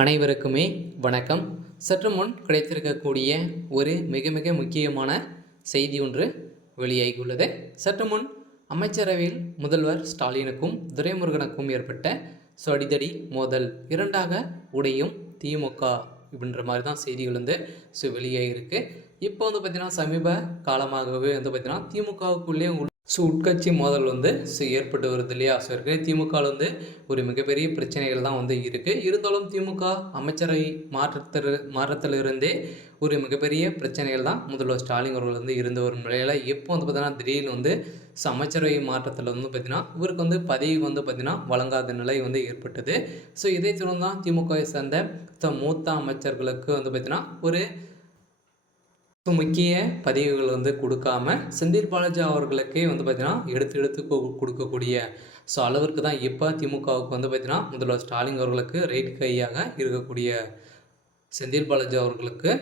அனைவருக்குமே வணக்கம். சற்று முன் கிடைத்திருக்கக்கூடிய ஒரு மிக மிக முக்கியமான செய்தி ஒன்று வெளியாகியுள்ளது. சற்று முன் அமைச்சரவையில் முதல்வர் ஸ்டாலினுக்கும் துரைமுருகனுக்கும் ஏற்பட்ட அடிதடி மோதல் இரண்டாக உடையும் திமுக அப்படின்ற மாதிரி தான் செய்திகள் வந்து வெளியாகிருக்கு. இப்போ வந்து பார்த்திங்கன்னா சமீப காலமாகவே வந்து பார்த்திங்கன்னா திமுகவுக்குள்ளே உட்கட்சி மோதல் வந்து ஏற்பட்டு வருது இல்லையா? ஏற்கனவே திமுகவில் வந்து ஒரு மிகப்பெரிய பிரச்சனைகள் தான் வந்து இருக்குது. இருந்தாலும் திமுக அமைச்சரவை மாற்றத்திலிருந்தே ஒரு மிகப்பெரிய பிரச்சனைகள் தான் முதல்வர் ஸ்டாலின் அவர்கள் வந்து இருந்து வரும் நிலையில் இப்போ வந்து பார்த்தீங்கன்னா திடீர்னு வந்து அமைச்சரவை மாற்றத்தில் வந்து பார்த்திங்கன்னா இவருக்கு வந்து பதவி வந்து பார்த்திங்கன்னா வழங்காத நிலை வந்து ஏற்பட்டது. இதை தொடர்ந்து தான் திமுகவை சேர்ந்த மூத்த அமைச்சர்களுக்கு வந்து பார்த்திங்கன்னா ஒரு முக்கிய பதவிகள் வந்து கொடுக்காம செந்தில் பாலாஜி அவர்களுக்கே வந்து பார்த்திங்கன்னா எடுத்து கொடுக்கக்கூடிய அளவிற்கு தான் இப்போ திமுகவுக்கு வந்து பார்த்திங்கன்னா முதல்வர் ஸ்டாலின் அவர்களுக்கு ரைட் கையாக இருக்கக்கூடிய செந்தில் பாலாஜி அவர்களுக்கு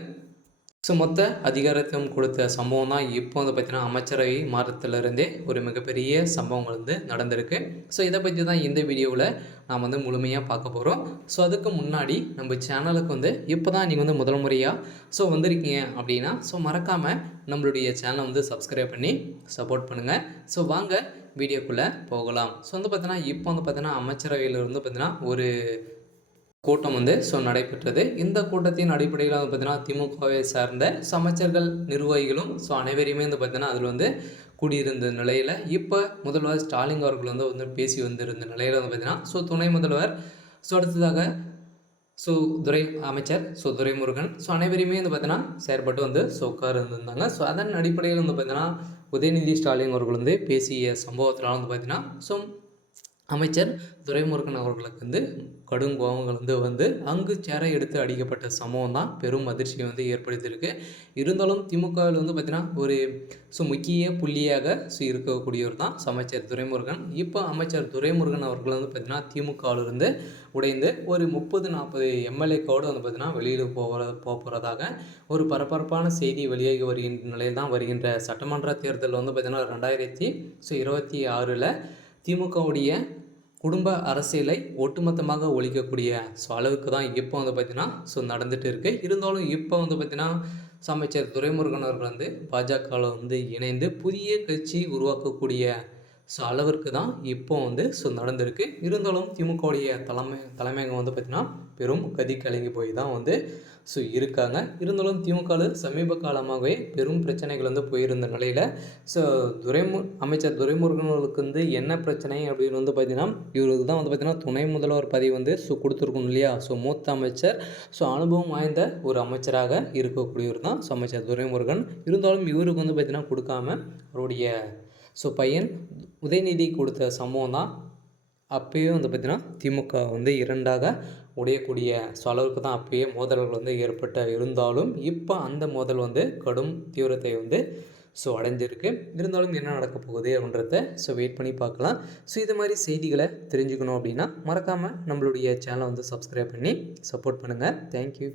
மொத்த அதிகாரத்தையும் கொடுத்த சம்பவம் தான் இப்போ வந்து பார்த்திங்கன்னா அமைச்சரவை மாற்றத்திலிருந்தே ஒரு மிகப்பெரிய சம்பவங்கள் வந்து நடந்திருக்கு. இதை பற்றி தான் இந்த வீடியோவில் நாம் வந்து முழுமையாக பார்க்க போகிறோம். அதுக்கு முன்னாடி நம்ம சேனலுக்கு வந்து இப்போ தான் நீங்கள் வந்து முதல் முறையாக வந்திருக்கீங்க அப்படின்னா மறக்காமல் நம்மளுடைய சேனலை வந்து சப்ஸ்கிரைப் பண்ணி சப்போர்ட் பண்ணுங்கள். வாங்க வீடியோக்குள்ளே போகலாம். வந்து பார்த்தீங்கன்னா இப்போ வந்து பார்த்தீங்கன்னா அமைச்சரவையில் வந்து பார்த்திங்கன்னா ஒரு கூட்டம் வந்து நடைபெற்றது. இந்த கூட்டத்தின் அடிப்படையில் வந்து பார்த்திங்கன்னா திமுகவை சார்ந்த அமைச்சர்கள் நிர்வாகிகளும் அனைவரையுமே வந்து பார்த்திங்கன்னா அதில் வந்து கூடியிருந்த நிலையில் இப்போ முதல்வர் ஸ்டாலின் அவர்கள் வந்து பேசி வந்திருந்த நிலையில் வந்து பார்த்திங்கன்னா துணை முதல்வர் அடுத்ததாக அமைச்சர் துரைமுருகன் அனைவரையுமே வந்து பார்த்திங்கன்னா செயற்பட்டு வந்து உட்கார இருந்திருந்தாங்க. அதன் அடிப்படையில் வந்து பார்த்திங்கன்னா உதயநிதி ஸ்டாலின் அவர்கள் வந்து பேசிய சம்பவத்தில் வந்து பார்த்திங்கன்னா அமைச்சர் துரைமுருகன் அவர்களுக்கு வந்து கடும் கோபங்கள் வந்து அங்கு சேரை எடுத்து அடிக்கப்பட்ட சம்பவம் தான் பெரும் அதிர்ச்சியை வந்து ஏற்படுத்தியிருக்கு. இருந்தாலும் திமுகவில் வந்து பார்த்திங்கன்னா ஒரு முக்கிய புள்ளியாக இருக்கக்கூடியவர் தான் அமைச்சர் துரைமுருகன். இப்போ அமைச்சர் துரைமுருகன் அவர்கள் வந்து பார்த்திங்கன்னா திமுகவிலிருந்து உடைந்து ஒரு 30-40 எம்எல்ஏக்கோடு வந்து பார்த்திங்கன்னா வெளியில் போகிறதாக ஒரு பரபரப்பான செய்தி வெளியாகி வருகின்ற நிலையில் தான் வருகின்ற சட்டமன்ற தேர்தல் வந்து பார்த்திங்கன்னா 2026 திமுகவுடைய குடும்ப அரசியலை ஒட்டுமொத்தமாக ஒழிக்கக்கூடிய அளவுக்கு தான் இப்போ வந்து பார்த்திங்கன்னா நடந்துகிட்டு இருக்குது. இருந்தாலும் இப்போ வந்து பார்த்திங்கன்னா அமைச்சர் துரைமுருகன் அவர்கள் வந்து பாஜகவில் வந்து இணைந்து புதிய கட்சி உருவாக்கக்கூடிய அளவிற்கு தான் இப்போ வந்து நடந்திருக்கு. இருந்தாலும் திமுகவுடைய தலைமையகம் வந்து பார்த்திங்கன்னா பெரும் கதி கலங்கி போய் தான் வந்து இருக்காங்க. இருந்தாலும் திமுகவில் சமீப காலமாகவே பெரும் பிரச்சனைகள் வந்து போயிருந்த நிலையில் அமைச்சர் துரைமுருகனுக்கு வந்து என்ன பிரச்சனை அப்படின்னு வந்து பார்த்திங்கன்னா இவருக்கு தான் வந்து பார்த்திங்கன்னா துணை முதல்வர் பதவி வந்து கொடுத்துருக்கணும் இல்லையா? மூத்த அமைச்சர் அனுபவம் வாய்ந்த ஒரு அமைச்சராக இருக்கக்கூடியவர் தான் அமைச்சர் துரைமுருகன். இருந்தாலும் இவருக்கு வந்து பார்த்திங்கன்னா கொடுக்காம அவருடைய பையன் உதயநிதி கொடுத்த சம்பவம் தான் அப்பயே வந்து பார்த்திங்கன்னா திமுக வந்து இரண்டாக உடையக்கூடிய அளவுக்கு தான் அப்பயே மோதல்கள் வந்து ஏற்பட்ட. இருந்தாலும் இப்போ அந்த மோதல் வந்து கடும் தீவிரத்தை வந்து அடைஞ்சிருக்கு. இருந்தாலும் என்ன நடக்க போகுது அப்படின்றத வெயிட் பண்ணி பார்க்கலாம். இது மாதிரி செய்திகளை தெரிஞ்சுக்கணும் அப்படின்னா மறக்காமல் நம்மளுடைய சேனலை வந்து சப்ஸ்கிரைப் பண்ணி சப்போர்ட் பண்ணுங்கள். தேங்க்யூ.